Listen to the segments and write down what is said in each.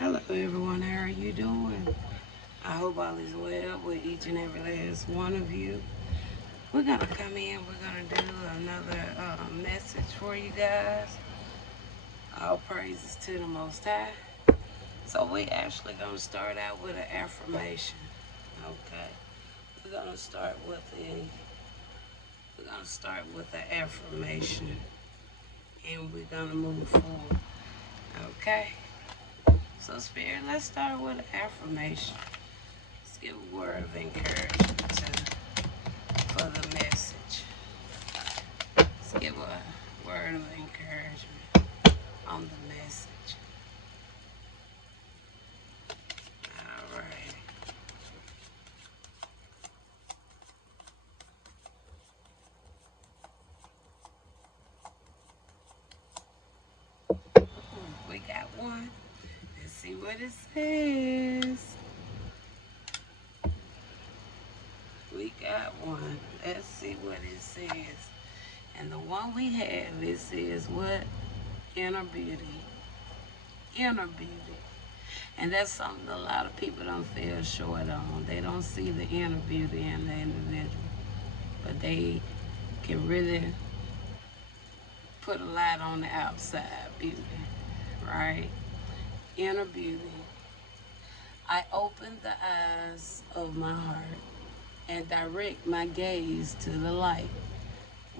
Hello everyone, how are you doing? I hope all is well with each and every last one of you. We're gonna come in, we're gonna do another message for you guys. All praises to the Most High. So we actually gonna start out with an affirmation. Okay. We're gonna start with an affirmation and we're gonna move forward. Okay. So Spirit, let's start with an affirmation. Let's give a word of encouragement for the message. Let's give a word of encouragement on the message. All right. We got one. Let's see what it says. We got one. Let's see what it says. And the one we have, it says what? Inner beauty. Inner beauty. And that's something a lot of people don't feel short on. They don't see the inner beauty in the individual. But they can really put a light on the outside beauty, right? Inner beauty. I open the eyes of my heart and direct my gaze to the light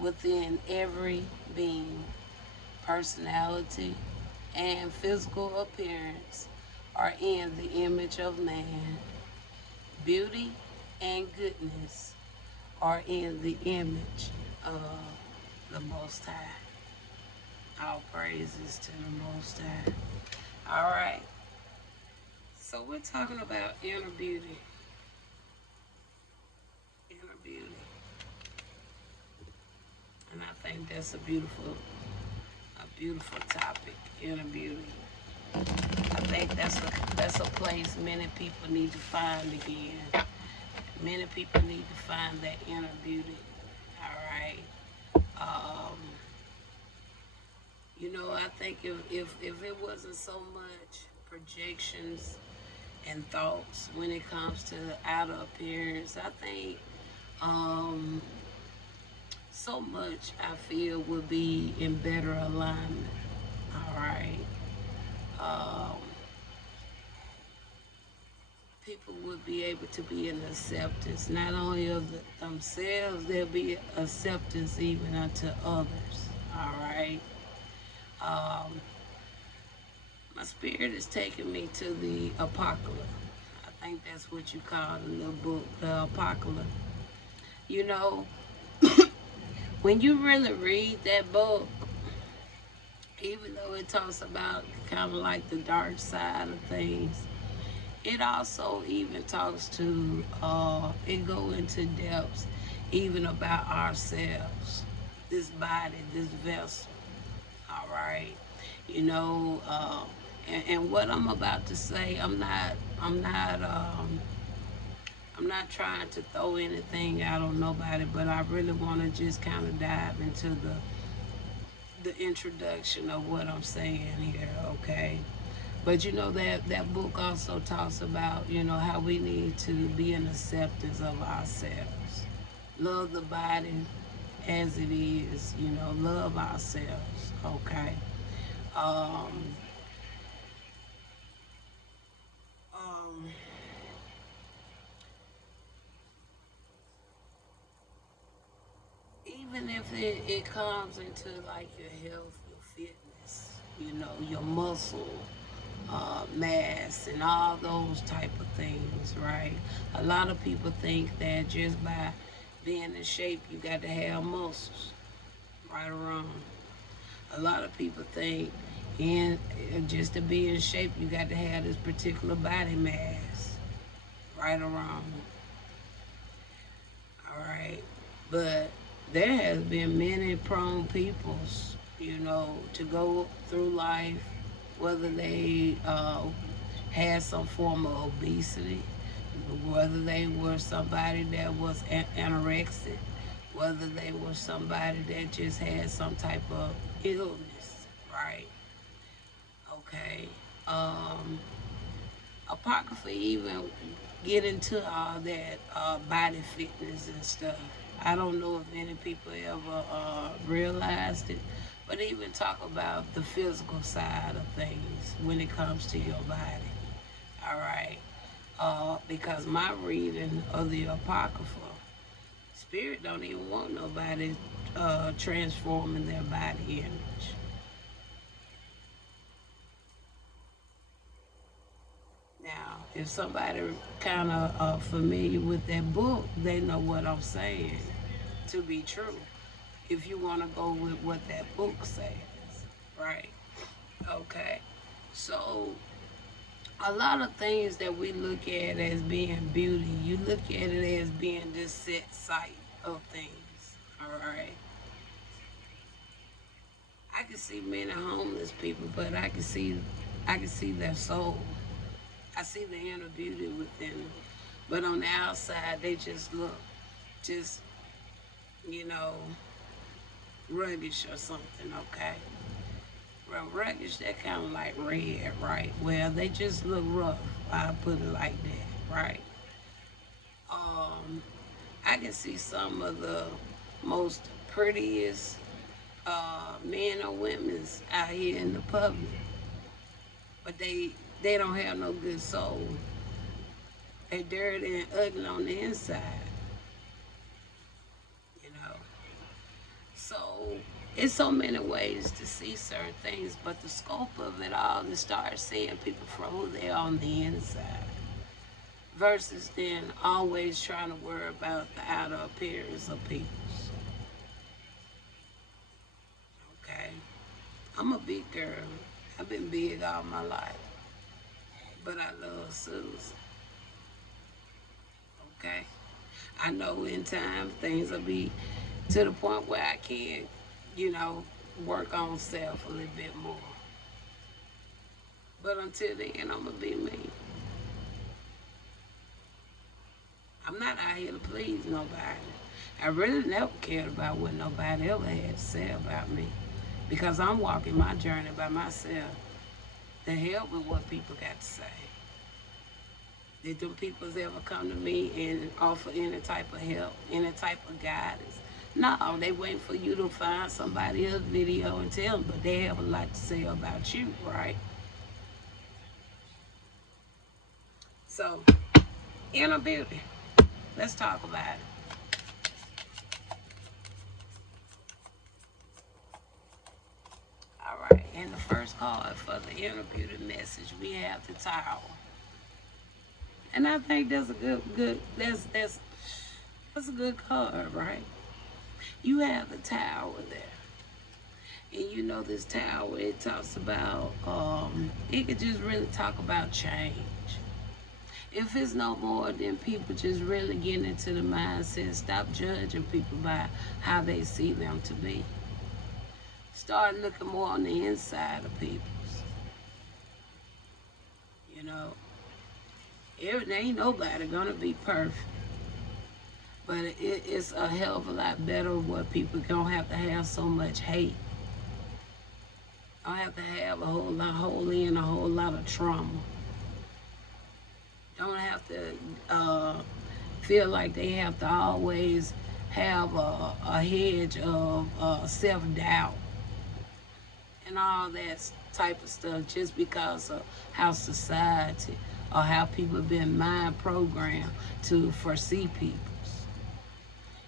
within every being. Personality and physical appearance are in the image of man. Beauty and goodness are in the image of the Most High. All praises to the Most High. All right. So we're talking about inner beauty. Inner beauty. And I think that's a beautiful topic, inner beauty. I think that's a place many people need to find again. Many people need to find that inner beauty. All right. Um, I think if it wasn't so much projections and thoughts when it comes to outer appearance, I think so much I feel would be in better alignment. All right. Um, People would be able to be in acceptance, not only of themselves, there'll be acceptance even unto others. All right. Um, my spirit is taking me to the apocalypse. I think that's what you call the little book, the apocalypse. You know, when you really read that book, even though it talks about kind of like the dark side of things, it also even talks to, it go into depths even about ourselves, this body, this vessel, all right? You know, and what I'm about to say, I'm not trying to throw anything out on nobody, but I really want to just kind of dive into the introduction of what I'm saying here, okay? But that book also talks about, how we need to be in acceptance of ourselves. Love the body as it is, love ourselves, okay? Um, um, Even if it comes into like your health, your fitness, your muscle mass and all those type of things, right? A lot of people think that just by being in shape, you got to have muscles, right or wrong. A lot of people think and just to be in shape, you got to have this particular body mass, right or wrong. All right, but there has been many prone peoples, to go through life, whether they had some form of obesity, whether they were somebody that was anorexic, whether they were somebody that just had some type of illness, right? Okay. Um, Apocrypha even get into all that body fitness and stuff. I don't know if any people ever realized it, but even talk about the physical side of things when it comes to your body. All right, because my reading of the Apocrypha, Spirit don't even want nobody transforming their body image. Now, if somebody kind of familiar with that book, they know what I'm saying to be true. If you want to go with what that book says, right? Okay. So, a lot of things that we look at as being beauty, you look at it as being this set sight of things. All right. I can see many homeless people, but I can see their soul. I see the inner beauty within them. But on the outside, they just look just, you know, ruggish or something, okay? Well, ruggish, they're kind of like red, right? Well, they just look rough. I'll put it like that, right? Um, I can see some of the most prettiest men or women's out here in the public, but they don't have no good soul. They dirty and ugly on the inside, you know. So it's so many ways to see certain things, but the scope of it all is start seeing people for who they are on the inside, versus then always trying to worry about the outer appearance of people. Okay, I'm a big girl. I've been big all my life, but I love Susan. Okay, I know in time things will be to the point where I can, you know, work on self a little bit more. But until then, I'm gonna be me. I'm not out here to please nobody. I really never cared about what nobody else had to say about me, because I'm walking my journey by myself. The hell with what people got to say. Did them peoples ever come to me and offer any type of help, any type of guidance? No, they waiting for you to find somebody else's video and tell them, but they have a lot to say about you, right? So, inner beauty. Let's talk about it. All right, and the first card for the inner beauty message, we have the Tower. And I think that's a that's a good card, right? You have the Tower there. And you know this tower, it talks about, it could just really talk about change. If it's no more than people just really getting into the mindset, stop judging people by how they see them to be. Start looking more on the inside of people. You know, ain't nobody gonna be perfect, but it's a hell of a lot better where people don't have to have so much hate. Don't have to have a whole lot, a whole lot of trauma. Don't have to feel like they have to always have a hedge of self-doubt and all that type of stuff just because of how society or how people have been mind programmed to foresee people.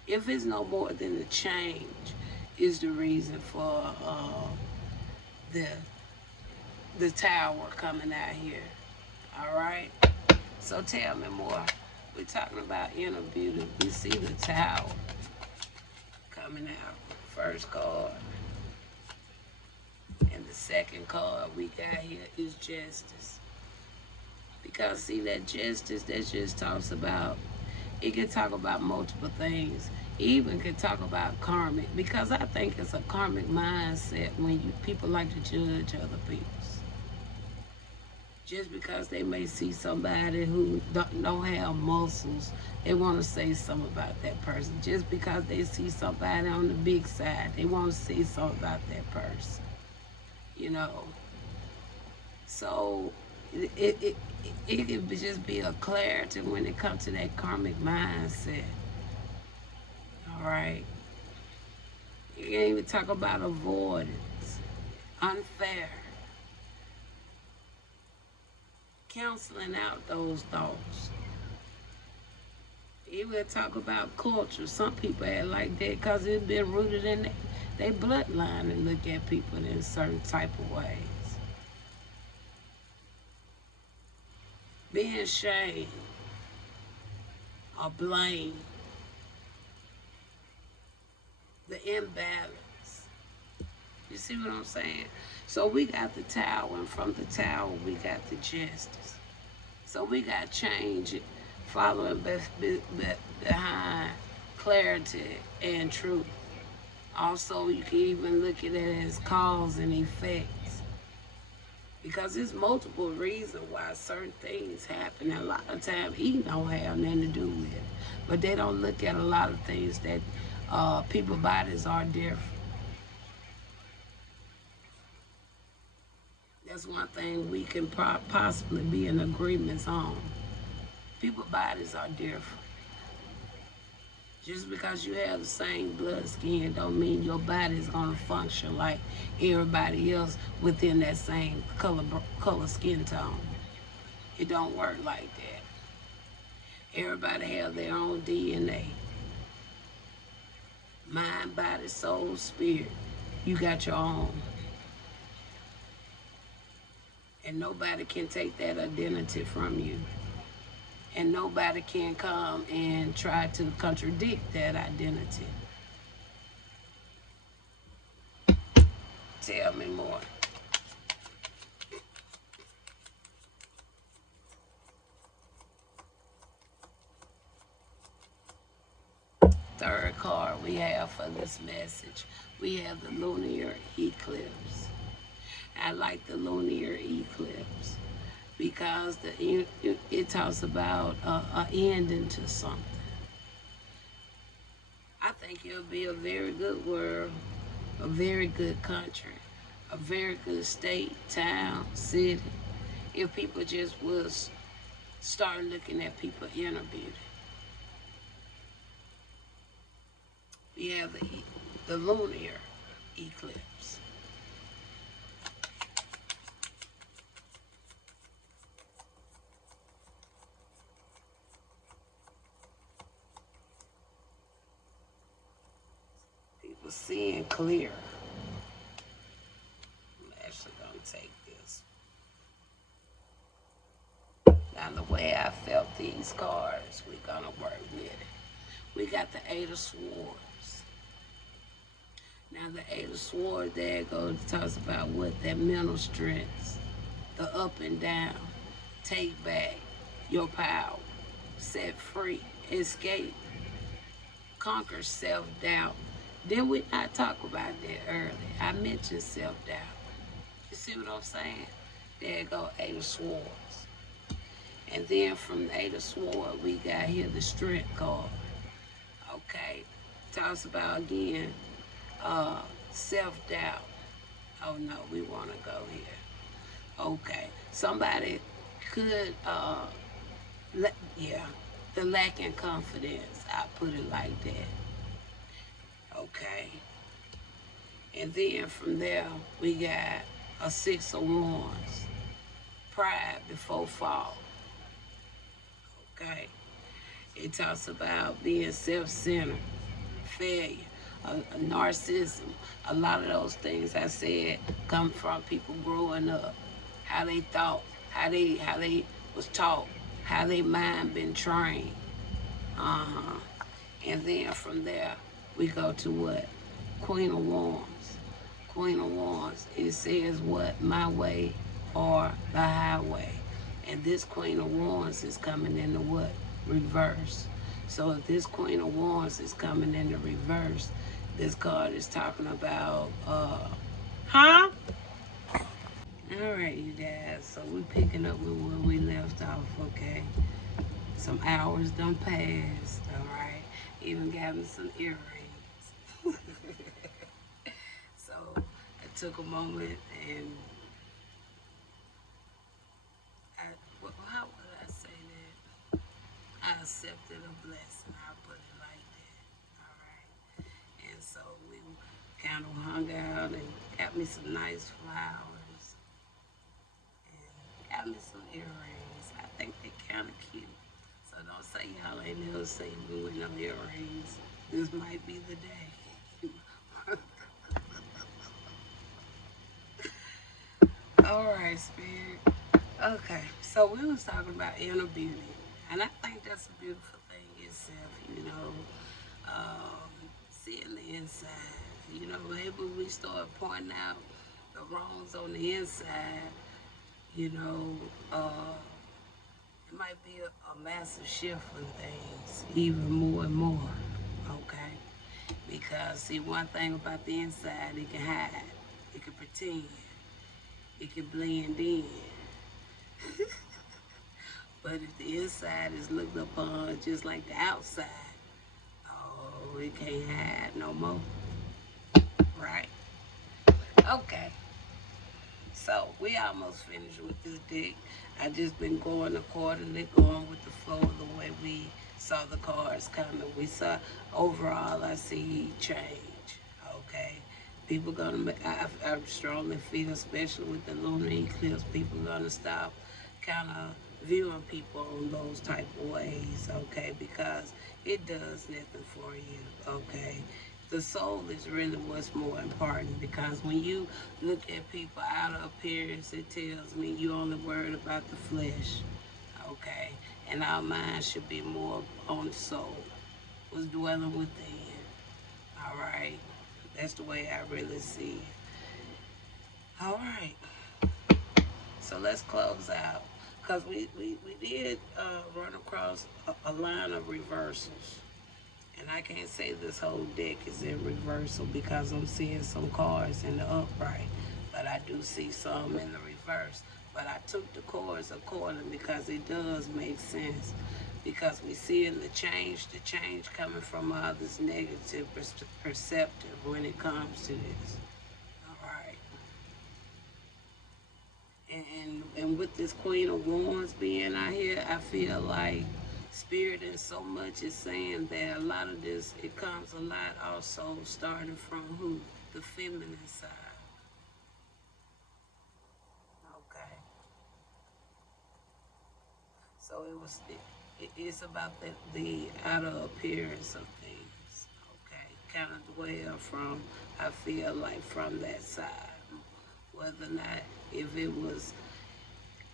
If it's no more than the change is the reason for the the tower coming out here. All right. So tell me more. We're talking about inner beauty. We see the tower coming out. First card. And the second card we got here is justice. Because see that justice, that just talks about, it can talk about multiple things. It even can talk about karmic, because I think it's a karmic mindset when people like to judge other people. Just because they may see somebody who don't have muscles, they want to say something about that person. Just because they see somebody on the big side, they want to say something about that person. You know. So it, it, it can just be a clarity when it comes to that karmic mindset. All right. You can't even talk about avoidance, unfair, canceling out those thoughts. You will talk about culture. Some people act like that because it's been rooted in their bloodline and look at people in certain type of ways. Being shamed or blamed, the imbalance. You see what I'm saying? So we got the tower, and from the tower we got the justice. So we got to change it, following behind clarity and truth. Also, you can even look at it as cause and effects. Because there's multiple reasons why certain things happen. And a lot of times, eating don't have nothing to do with it. But they don't look at a lot of things that people's bodies are different. That's one thing we can possibly be in agreements on. People's bodies are different. Just because you have the same blood skin don't mean your body is going to function like everybody else within that same color skin tone. It don't work like that. Everybody have their own DNA. Mind, body, soul, spirit. You got your own. And nobody can take that identity from you. And nobody can come and try to contradict that identity. Tell me more. Third card we have for this message, we have the lunar eclipse. I like the lunar eclipse because it talks about an ending to something. I think it'll be a very good world, a very good country, a very good state, town, city, if people just was start looking at people inner beauty. We have the lunar eclipse. People seeing clear. I'm actually going to take this. Now, the way I felt these cards, we're going to work with it. We got the Eight of Swords. Now, the Eight of Swords, there it goes, talks about what? That mental strength, the up and down, take back your power, set free, escape, conquer self-doubt. Did we not talk about that earlier? I mentioned self-doubt. You see what I'm saying? There it go, Eight of Swords. And then from the Eight of Swords, we got here the Strength card. Okay, talks about again, self-doubt. Oh no, we want to go here. Okay, somebody could, yeah, the lack in confidence. I put it like that. Okay, and then from there we got a Six of Wands. Pride before fall. Okay, it talks about being self-centered, failure, a narcissism. A lot of those things I said come from people growing up, how they thought, how they was taught, how their mind been trained. And then from there we go to what? Queen of Wands. Queen of Wands. It says what? My way or the highway. And this Queen of Wands is coming in the what? Reverse. So if this Queen of Wands is coming in the reverse, this card is talking about, huh? All right, you guys. So we're picking up with where we left off, okay? Some hours done passed, all right? Even got me some earrings. So I took a moment and accepted a blessing. I'll put it like that. All right. And so we kind of hung out and got me some nice flowers and got me some earrings. I think they kind of cute. So don't say y'all ain't never seen me with no earrings. This might be the day. All right, Spirit. Okay, so we was talking about inner beauty, and I think that's a beautiful thing itself. Seeing the inside. Maybe we start pointing out the wrongs on the inside. You know, uh, it might be a massive shift in things, even more and more. Okay, because see, one thing about the inside, it can hide, it can pretend, it can blend in. But if the inside is looked upon just like the outside, oh, it can't hide no more. Right? Okay. So we almost finished with this deck. I just been going accordingly, going with the flow of the way we saw the cards coming. We saw overall I see change. Okay. People gonna I strongly feel, especially with the lunar eclipse, people gonna stop kind of viewing people on those type of ways, okay, because it does nothing for you, okay. The soul is really what's more important, because when you look at people outer appearance, it tells me you only worried about the flesh, okay, and our mind should be more on the soul, what's dwelling within, all right. That's the way I really see it. All right. So let's close out. Because we did run across a line of reversals. And I can't say this whole deck is in reversal because I'm seeing some cards in the upright. But I do see some in the reverse. But I took the cards accordingly because it does make sense. Because we see in the change coming from others' negative perceptive when it comes to this. All right. And with this Queen of Wands being out here, I feel like Spirit and so much is saying that a lot of this, it comes a lot also starting from who? The feminine side. Okay. So it's about the outer appearance of things. Okay. Kind of dwell from, I feel like, from that side. Whether or not, if it was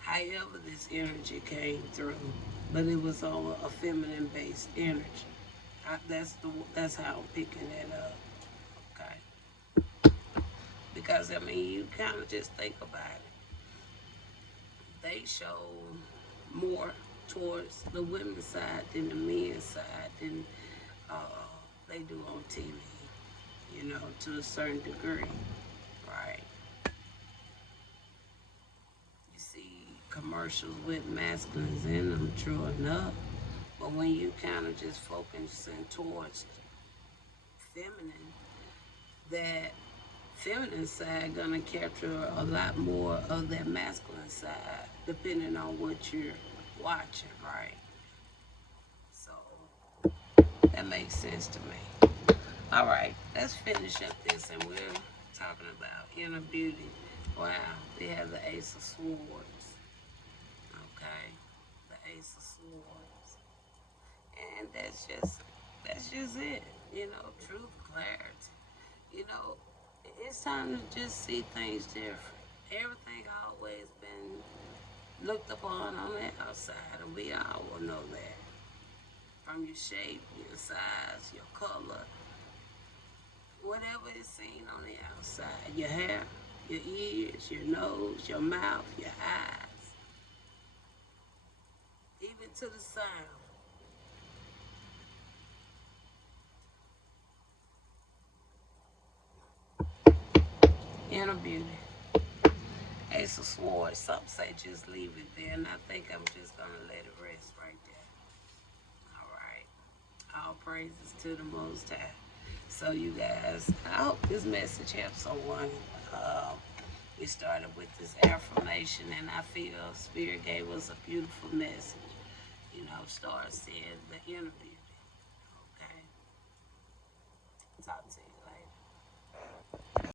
however this energy came through, but it was on a feminine based energy. That's how I'm picking that up. Okay, because I mean you kind of just think about it. They show more towards the women's side than the men's side than uh, they do on TV. To a certain degree, right? You see commercials with masculines in them, true enough. But when you kind of just focusing towards feminine, that feminine side gonna capture a lot more of that masculine side, depending on what you're watching, right? So that makes sense to me. All right, let's finish up this, and we're talking about inner beauty. Wow, they have the Ace of Swords. Okay, the Ace of Swords. And that's just it. Truth, clarity. You know, it's time to just see things different. Everything always been looked upon on the outside, and we all will know that. From your shape, your size, your color, whatever is seen on the outside. Your hair, your ears, your nose, your mouth, your eyes, even to the sound. Inner beauty. Ace of Swords. Some say just leave it there, and I think I'm just going to let it rest right there. All right. All praises to the Most High. So, you guys, I hope this message helps someone. We started with this affirmation, and I feel Spirit gave us a beautiful message. start saying the inner beauty.